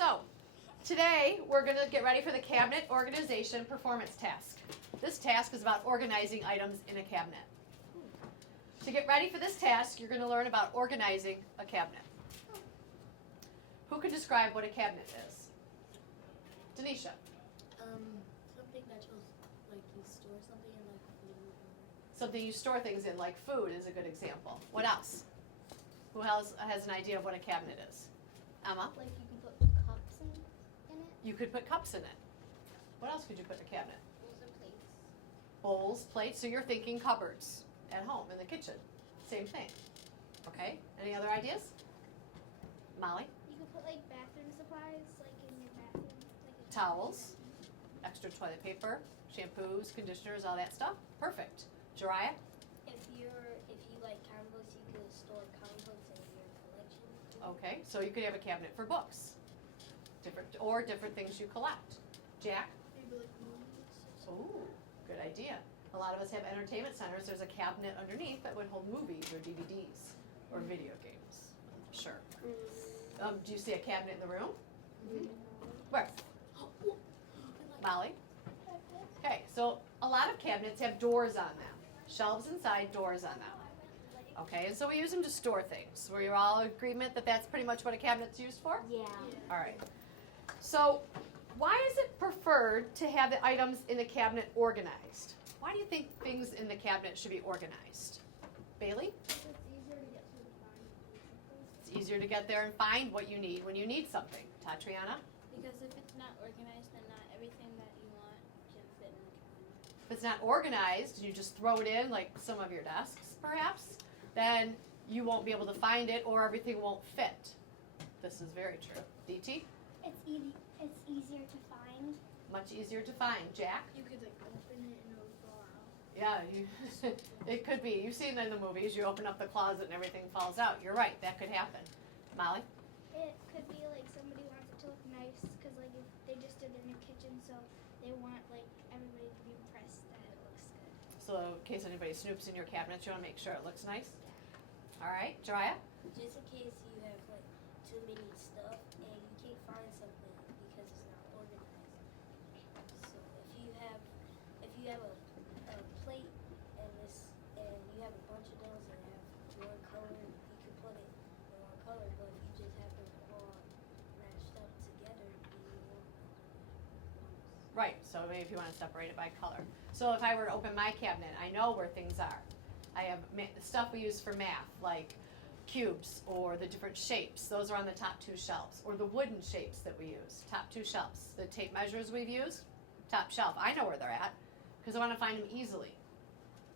So, today we're going to get ready for the cabinet organization performance task. This task is about organizing items in a cabinet. To get ready for this task, you're going to learn about organizing a cabinet. Who could describe what a cabinet is? Denisha. Something that shows, like, you store something in, like, food. Something you store things in, like food, is a good example. What else? Who else has an idea of what a cabinet is? Emma? Like, you can put cups in it. You could put cups in it. What else could you put in a cabinet? Bowls and plates. Bowls, plates, so you're thinking cupboards at home, in the kitchen. Same thing. Okay, any other ideas? Molly? You can put, like, bathroom supplies, like, in your bathroom. Like a Towels, extra toilet paper, shampoos, conditioners, all that stuff. Perfect. Jariah? If you like comic books, you could store comic books in your collection. Okay, so you could have a cabinet for books. Different things you collect. Jack? Maybe, like, movies. Ooh, good idea. A lot of us have entertainment centers. There's a cabinet underneath that would hold movies or DVDs or video games. Sure. Do you see a cabinet in the room? Where? Molly? Okay, so a lot of cabinets have doors on them. Shelves inside, doors on them. Okay, and so we use them to store things. Were you all in agreement that that's pretty much what a cabinet's used for? Yeah. All right. So why is it preferred to have the items in the cabinet organized? Why do you think things in the cabinet should be organized? Bailey? It's easier to get to the find. It's easier to get there and find what you need when you need something. Tatriana? Because if it's not organized, then not everything that you want can fit in the cabinet. If it's not organized and you just throw it in like some of your desks perhaps, then you won't be able to find it or everything won't fit. This is very true. DT? It's easier to find. Much easier to find. Jack? You could, like, open it and it would fall out. Yeah, it could be. You've seen it in the movies. You open up the closet and everything falls out. You're right. That could happen. Molly? It could be like somebody wants it to look nice because like if they just did their new kitchen, so they want like everybody to be impressed that it looks good. So in case anybody snoops in your cabinets, you want to make sure it looks nice? All right. Jariah? Just in case you have, like, too many stuff and you can't find something because it's not organized. So if you have a plate and you have a bunch of those and have one color, you can put it in one color. But if you just have them all matched up together, then you won't know. Right. So maybe if you want to separate it by color. So if I were to open my cabinet, I know where things are. I have stuff we use for math, like cubes or the different shapes. Those are on the top two shelves. Or the wooden shapes that we use, top two shelves. The tape measures we've used, top shelf. I know where they're at because I want to find them easily.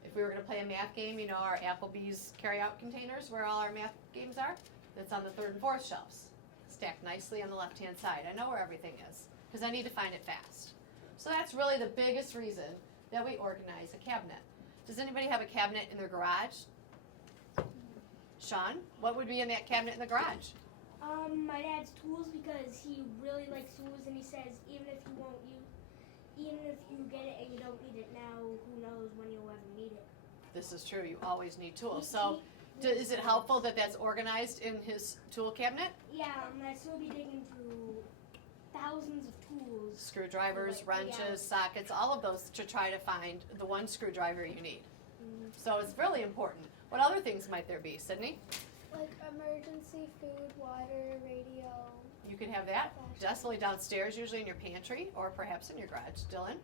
If we were going to play a math game, you know our Applebee's carry-out containers where all our math games are? That's on the third and fourth shelves, stacked nicely on the left-hand side. I know where everything is because I need to find it fast. So that's really the biggest reason that we organize a cabinet. Does anybody have a cabinet in their garage? Sean, what would be in that cabinet in the garage? My dad's tools because he really likes tools and he says even if you get it and you don't need it now, who knows when you'll ever need it. This is true. You always need tools. So is it helpful that that's organized in his tool cabinet? Yeah, I still be digging through thousands of tools. Screwdrivers, Like, wrenches, yeah. sockets, all of those to try to find the one screwdriver you need. So it's really important. What other things might there be, Sydney? Like emergency food, water, radio. You can have that definitely downstairs, usually in your pantry or perhaps in your garage. Dylan?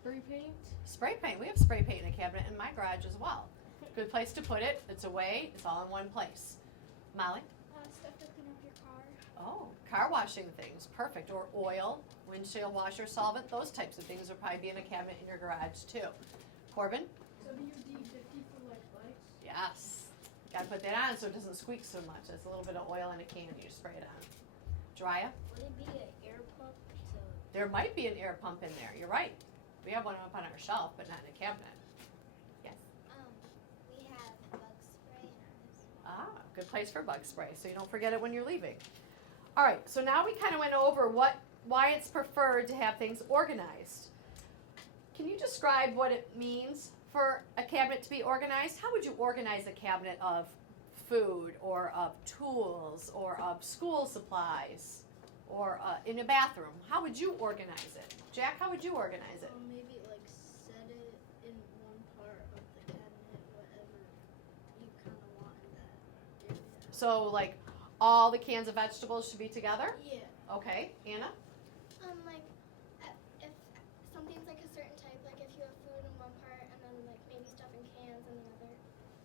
Spray paint. Spray paint. We have spray paint in a cabinet in my garage as well. Good place to put it. It's away. It's all in one place. Molly? Stuff to clean up your car. Oh, car washing things. Perfect. Or oil, windshield washer solvent. Those types of things would probably be in a cabinet in your garage too. Corbin? WD-50 for like lights. Yes. Got to put that on so it doesn't squeak so much. It's a little bit of oil in a can and you spray it on. Jariah? Would it be an air pump to? There might be an air pump in there. You're right. We have one up on our shelf, but not in a cabinet. Yes. We have bug spray in ours. Ah, good place for bug spray, so you don't forget it when you're leaving. All right, so now we kind of went over why it's preferred to have things organized. Can you describe what it means for a cabinet to be organized? How would you organize a cabinet of food or of tools or of school supplies or in a bathroom? How would you organize it? Jack, how would you organize it? Maybe like set it in one part of the cabinet, whatever you kind of want in that area. So like all the cans of vegetables should be together? Yeah. Okay, Anna? Like, if something's like a certain type, like if you have food in one part and then like maybe stuff in cans in the other.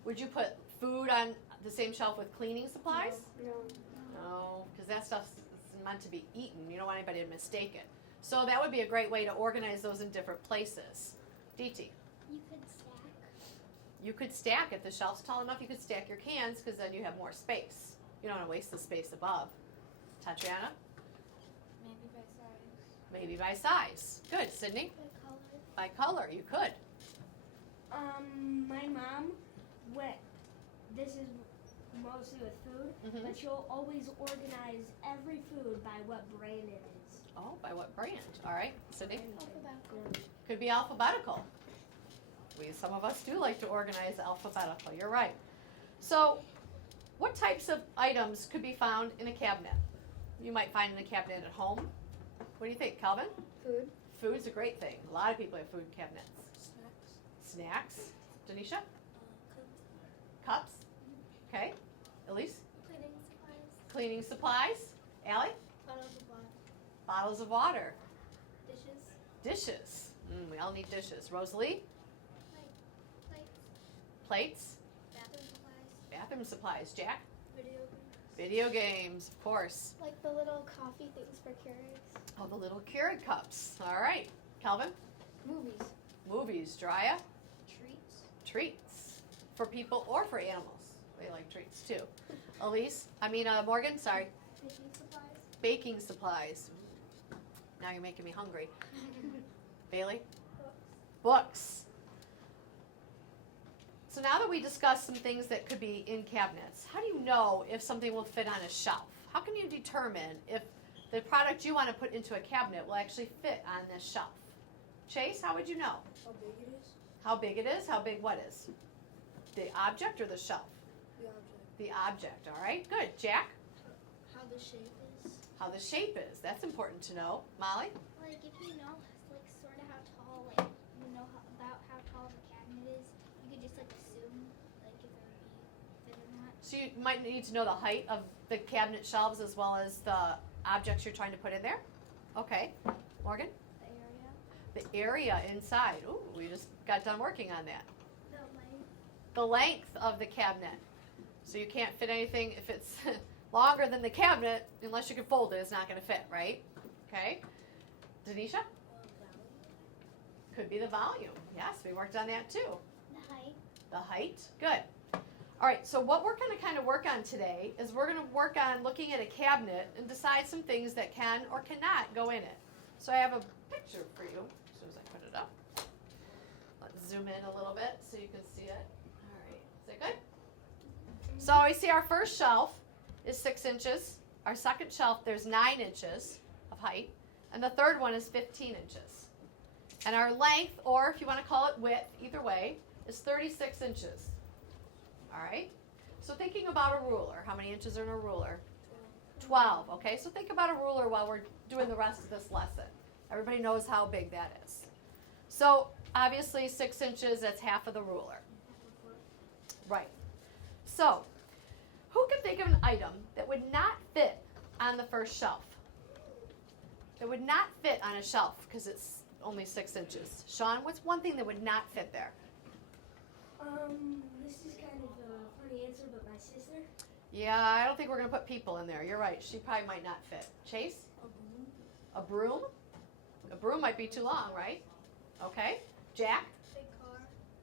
Would you put food on the same shelf with cleaning supplies? No. No, because that stuff's meant to be eaten. You don't want anybody to mistake it. So that would be a great way to organize those in different places. DT, You could stack. you could stack if the shelf's tall enough. You could stack your cans because then you have more space. You don't want to waste the space above. Tatiana, Maybe by size. maybe by size. Good. Sydney, By color. by color. You could. My mom went. This is mostly with food, Mhm. but she'll always organize every food by what brand it is. Oh, by what brand? All right, Sydney. Alphabetical. Could be alphabetical. Some of us do like to organize alphabetical. You're right. So, what types of items could be found in a cabinet? You might find in a cabinet at home. What do you think, Calvin? Food. Food's a great thing. A lot of people have food cabinets. Snacks. Snacks. Denisha? Cookies. Cups. Okay. Elise? Cleaning supplies. Cleaning supplies. Allie? Bottles of water. Bottles of water. Dishes. Dishes. We all need dishes. Rosalie? Plates. Plates. Bathroom supplies. Bathroom supplies. Jack? Video games. Video games, of course. Like the little coffee things for Keurigs. Oh, the little Keurig cups. All right. Calvin? Movies. Movies. Drya? Treats. Treats. For people or for animals. They like treats too. Elise? Morgan, sorry. Baking supplies. Baking supplies. Now you're making me hungry. Bailey? Books. So now that we discussed some things that could be in cabinets, how do you know if something will fit on a shelf? How can you determine if the product you want to put into a cabinet will actually fit on this shelf? Chase, how would you know? How big it is? How big it is? How big what is? The object or the shelf? The object. The object, all right. Good. Jack? How the shape is. How the shape is. That's important to know. Molly? Like if you know like sort of how tall, like you know about how tall the cabinet is, you could just like assume like if it would be fit or not. So you might need to know the height of the cabinet shelves as well as the objects you're trying to put in there. Okay. Morgan? The area, The area inside. Ooh, we just got done working on that. the length. The length of the cabinet. So you can't fit anything if it's longer than the cabinet, unless you can fold it, it's not going to fit, right? Okay. Denisha? Could be the volume. Yes, we worked on that too. The height. The height. Good. All right, so what we're going to kind of work on today is we're going to work on looking at a cabinet and decide some things that can or cannot go in it. So I have a picture for you as soon as I put it up. Let's zoom in a little bit so you can see it. All right, is that good? So we see our first shelf is 6 inches. Our second shelf, there's 9 inches of height. And the third one is 15 inches. And our length, or if you want to call it width, either way, is 36 inches. All right? So thinking about a ruler, how many inches are in a ruler? 12. Okay, so think about a ruler while we're doing the rest of this lesson. Everybody knows how big that is. So obviously 6 inches, that's half of the ruler. Right. So, who can think of an item that would not fit on the first shelf? That would not fit on a shelf because it's only 6 inches. Sean, what's one thing that would not fit there? This is kind of a funny answer, but my sister. Yeah, I don't think we're going to put people in there. You're right. She probably might not fit. Chase? A broom? A broom might be too long, right? Okay. Jack? Big car.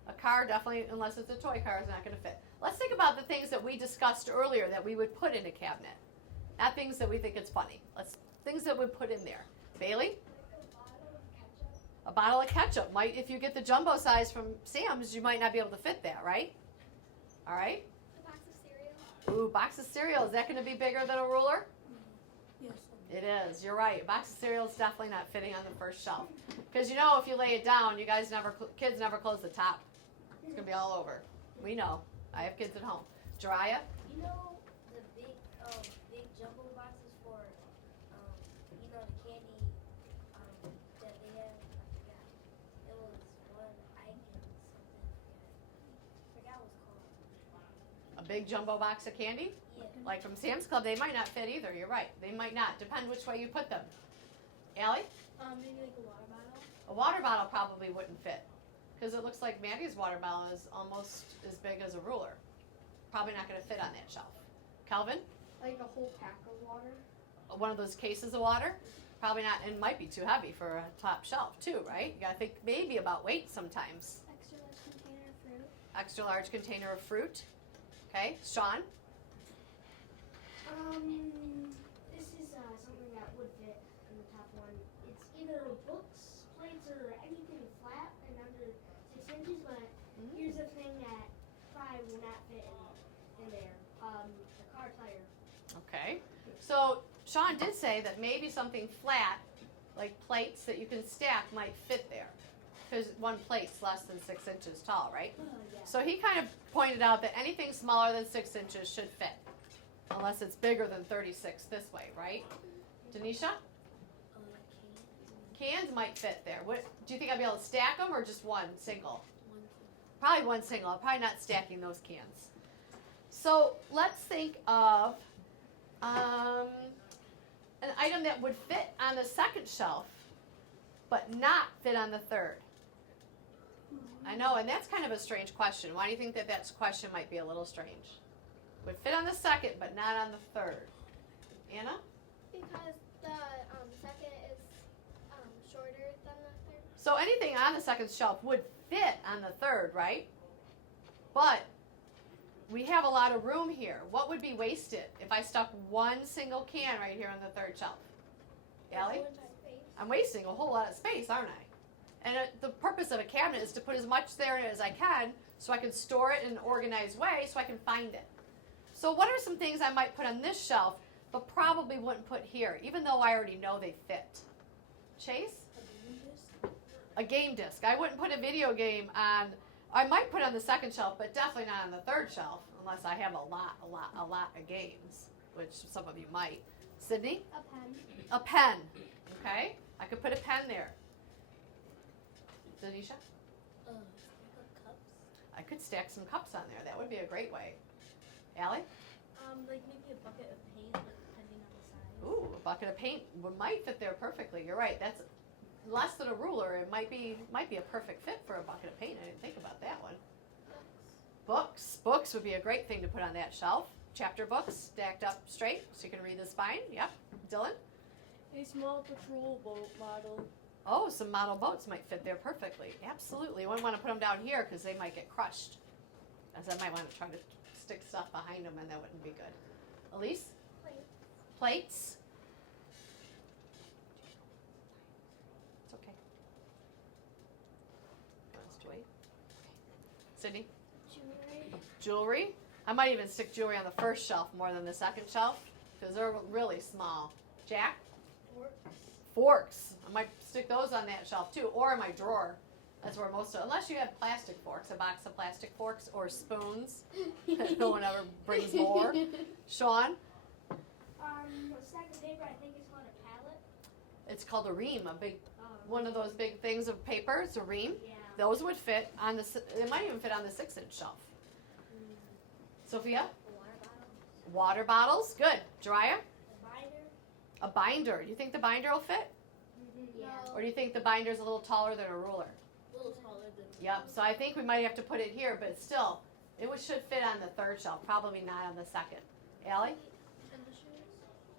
A car, definitely, unless it's a toy car, is not going to fit. Let's think about the things that we discussed earlier that we would put in a cabinet. Not things that we think it's funny. Things that we'd put in there. Bailey? A bottle of ketchup. Might, if you get the jumbo size from Sam's, you might not be able to fit that, right? All right. A box of cereal. Ooh, box of cereal. Is that going to be bigger than a ruler? Yes. It is. You're right. A box of cereal is definitely not fitting on the first shelf. Because you know, if you lay it down, kids never close the top. It's going to be all over. We know. I have kids at home. Jiraiya? You know the big jumbo boxes for big jumbo box of candy, Yeah. like from Sam's Club, they might not fit either. You're right. They might not. Depend which way you put them. Allie? Maybe like a water bottle. A water bottle probably wouldn't fit because it looks like Maddie's water bottle is almost as big as a ruler. Probably not going to fit on that shelf. Calvin? Like a whole pack of water. One of those cases of water? Probably not, and might be too heavy for a top shelf too, right? You got to think maybe about weight sometimes. Extra large container of fruit. Extra large container of fruit. Okay, Sean? This is something that would fit in the top one. It's either books, plates, or anything flat and under 6 inches, but here's a thing that probably will not fit in there. The car tire. Okay. So Sean did say that maybe something flat, like plates that you can stack, might fit there. Because one plate's less than 6 inches tall, right? Yeah. So he kind of pointed out that anything smaller than 6 inches should fit. Unless it's bigger than 36 this way, right? Denisha? Cans might fit there. What do you think I'd be able to stack them or just one single? Probably one single. I'm probably not stacking those cans. So let's think of an item that would fit on the second shelf, but not fit on the third. I know, and that's kind of a strange question. Why do you think that question might be a little strange? Would fit on the second, but not on the third. Anna? Because the second is shorter than the third. So anything on the second shelf would fit on the third, right? But we have a lot of room here. What would be wasted if I stuck one single can right here on the third shelf? Allie? I'm wasting a whole lot of space, aren't I? And the purpose of a cabinet is to put as much there as I can so I can store it in an organized way so I can find it. So what are some things I might put on this shelf but probably wouldn't put here, even though I already know they fit? Chase? A game disc. I wouldn't put a video game on. I might put it on the second shelf, but definitely not on the third shelf unless I have a lot of games, which some of you might. Sydney? A pen. A pen. Okay? I could put a pen there. Denisha? Cups. I could stack some cups on there. That would be a great way. Allie? Like maybe a bucket of paint, but depending on the size. Ooh, a bucket of paint might fit there perfectly. You're right. That's less than a ruler. It might be a perfect fit for a bucket of paint. I didn't think about that one. Books would be a great thing to put on that shelf. Chapter books stacked up straight so you can read the spine. Yep. Dylan? A small patrol boat model. Oh, some model boats might fit there perfectly. Absolutely. You wouldn't want to put them down here because they might get crushed. As I might want to try to stick stuff behind them and that wouldn't be good. Elise? Plates? It's okay. Just wait. Sydney? Jewelry. I might even stick jewelry on the first shelf more than the second shelf because they're really small. Jack? Forks. I might stick those on that shelf too, or in my drawer. That's where most of, unless you have plastic forks, a box of plastic forks or spoons. No one ever brings more. Sean? A stack of paper, I think it's called a pallet. It's called a ream, one of those big things of paper. It's a ream. Yeah. Those would fit on the. It might even fit on the 6-inch shelf. Sophia? Water bottles. Good. Jariah? A binder. Do you think the binder will fit? Yeah. Or do you think the binder's a little taller than a ruler? A little taller than. Yep. So I think we might have to put it here, but still, should fit on the third shelf. Probably not on the second. Allie?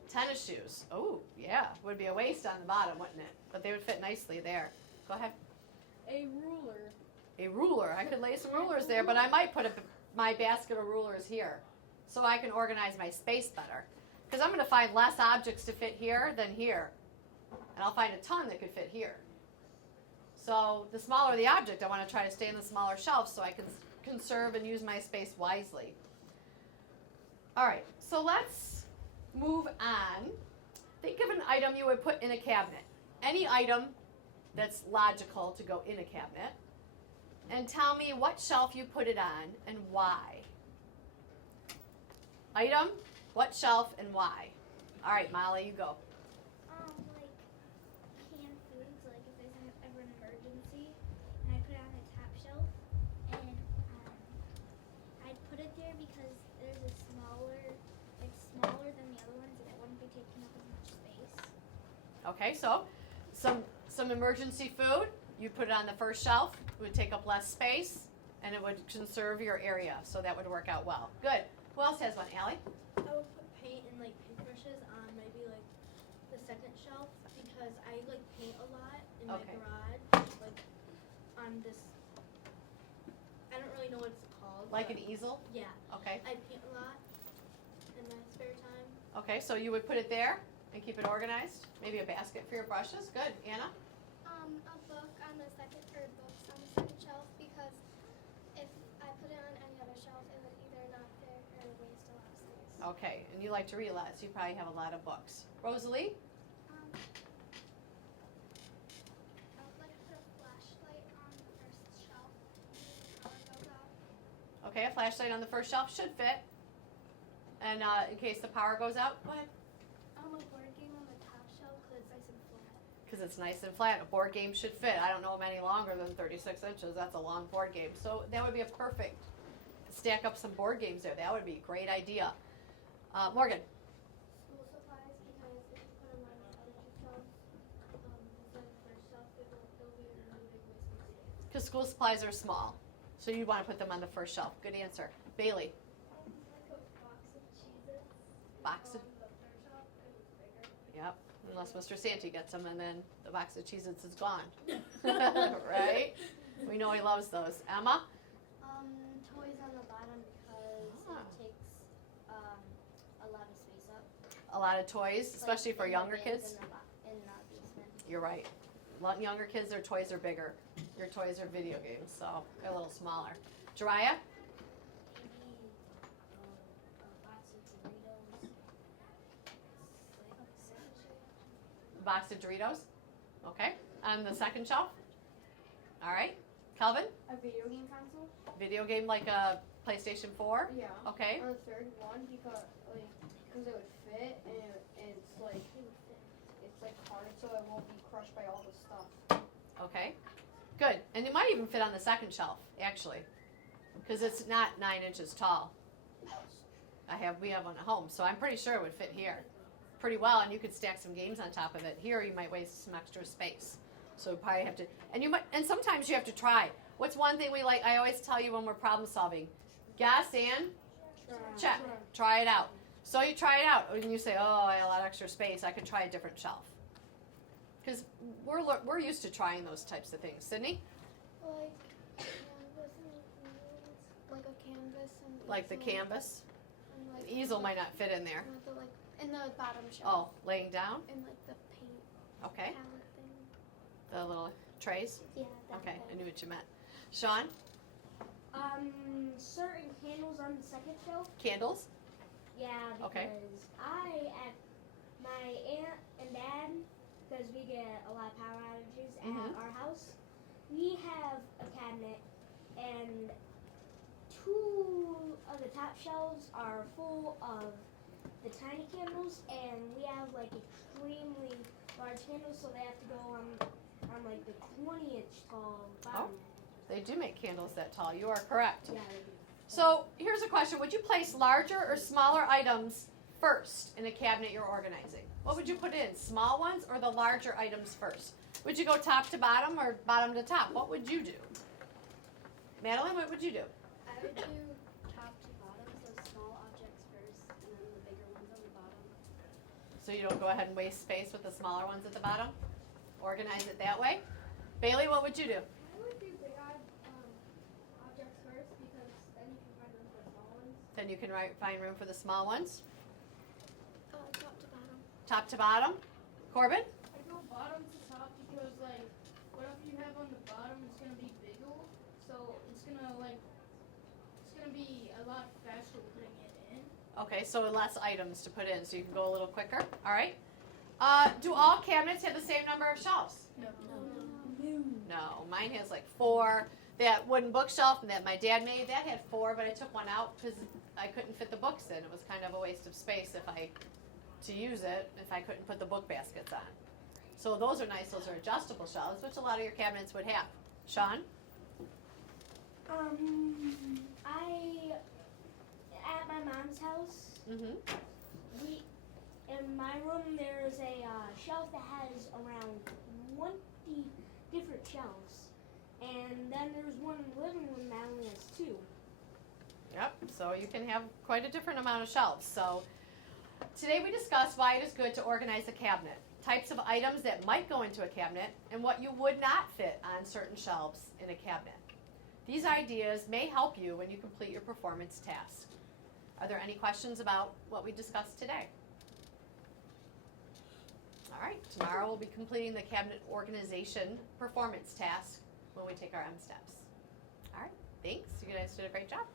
Tennis shoes. Oh, yeah. Would be a waste on the bottom, wouldn't it? But they would fit nicely there. Go ahead. A ruler. A ruler. I could lay some rulers there, but I might put my basket of rulers here so I can organize my space better. Because I'm going to find less objects to fit here than here. And I'll find a ton that could fit here. So the smaller the object, I want to try to stay in the smaller shelf so I can conserve and use my space wisely. All right, so let's move on. Think of an item you would put in a cabinet. Any item that's logical to go in a cabinet. And tell me what shelf you put it on and why. Item, what shelf, and why? All right, Molly, you go. Like canned foods, like if there's ever an emergency, and I put it on the top shelf, and I'd put it there because Okay, so some emergency food, you put it on the first shelf, it would take up less space, and it would conserve your area, so that would work out well. Good. Who else has one, Allie? I would put paint and like paintbrushes on maybe like the second shelf because I like paint a lot in my Okay. garage. Like on this, I don't really know what it's called. Like but an easel? yeah, Okay. I paint a lot in my spare time. Okay, so you would put it there and keep it organized? Maybe a basket for your brushes? Good. Anna? A book on the second, or books on the second shelf, because if I put it on any other shelf, it would either not fit or waste a lot of space. Okay, and you like to read a lot, so you probably have a lot of books. Rosalie? I would like to put a flashlight on the first shelf in case the power goes out. Okay, a flashlight on the first shelf should fit. And in case the power goes out, go ahead. A board game on the top shelf because it's nice and flat. Because it's nice and flat. A board game should fit. I don't know of any longer than 36 inches. That's a long board game. So that would be a perfect, stack up some board games there. That would be a great idea. Morgan? School supplies, because if you put them on the other two shelves, instead of the first shelf, it'll be a really big waste of space. Because school supplies are small. So you want to put them on the first shelf. Good answer. Bailey? Like a box of Cheez-Its. Box of, On the third shelf, because it's bigger. yep. Unless Mr. Santee gets them and then the box of Cheez-Its is gone. Right? We know he loves those. Emma? Toys on the bottom because Ah. it takes a lot of space up. A lot of toys, especially for younger kids. In the basement. You're right. Younger kids, their toys are bigger. Your toys are video games, so they're a little smaller. Jariah? Maybe a box of Doritos. A box of Doritos? Okay. On the second shelf? All right. Kelvin? A video game console? Video game like a PlayStation 4? Yeah. Okay. On the third one, because it would fit, and it's hard, so it won't be crushed by all the stuff. Okay. Good. And it might even fit on the second shelf, actually, because it's not 9 inches tall. We have one at home, so I'm pretty sure it would fit here pretty well, and you could stack some games on top of it. Here, you might waste some extra space. So you probably have to, and sometimes you have to try. What's one thing we like? I always tell you when we're problem solving, guess and check. Try it out. So you try it out, and you say, "Oh, I have a lot of extra space. I could try a different shelf." Because we're used to trying those types of things. Sydney, Like a canvas and like the easel canvas, and the easel might not fit in there. in the bottom shelf. Oh, laying down. And like the paint Okay, palette thing. the little trays. Yeah. That Okay, I thing. knew what you meant. Sean, Certain candles on the second shelf. candles. Yeah, because Okay. at my aunt and dad, because we get a lot of power outages at Mhm. our house, we have a cabinet, and 2 of the top shelves are full of the tiny candles, and we have like extremely large candles, so they have to go on like the 20-inch tall bottom. They do make candles that tall. You are correct. Yeah, they do. So here's a question: would you place larger or smaller items first in a cabinet you're organizing? What would you put in? Small ones or the larger items first? Would you go top to bottom or bottom to top? What would you do? Madeline, what would you do? I would do top to bottom, so small objects first, and then the bigger ones on the bottom. So you don't go ahead and waste space with the smaller ones at the bottom? Organize it that way? Bailey, what would you do? I would do big objects first, because then you can find room for small ones. Then you can find room for the small ones. Top to bottom. Top to bottom. Corbin? I go bottom to top because whatever you have on the bottom is gonna be bigger, so it's gonna be a lot faster putting it in. Okay, so less items to put in, so you can go a little quicker. All right. Do all cabinets have the same number of shelves? No. No, mine has like 4. That wooden bookshelf that my dad made, that had 4, but I took one out because I couldn't fit the books in. It was kind of a waste of space to use it if I couldn't put the book baskets on. So those are nice. Those are adjustable shelves, which a lot of your cabinets would have. Sean? At my mom's house, Mm-hmm. we, in in my room, there's a shelf that has around 20 different shelves. And then there's one in the living room that only has 2. Yep, so you can have quite a different amount of shelves. So today we discussed why it is good to organize a cabinet, types of items that might go into a cabinet, and what you would not fit on certain shelves in a cabinet. These ideas may help you when you complete your performance task. Are there any questions about what we discussed today? All right, tomorrow we'll be completing the cabinet organization performance task when we take our M steps. All right, thanks. You guys did a great job.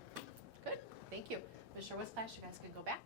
Good, thank you. Ms. Sherwood's class, you guys can go back.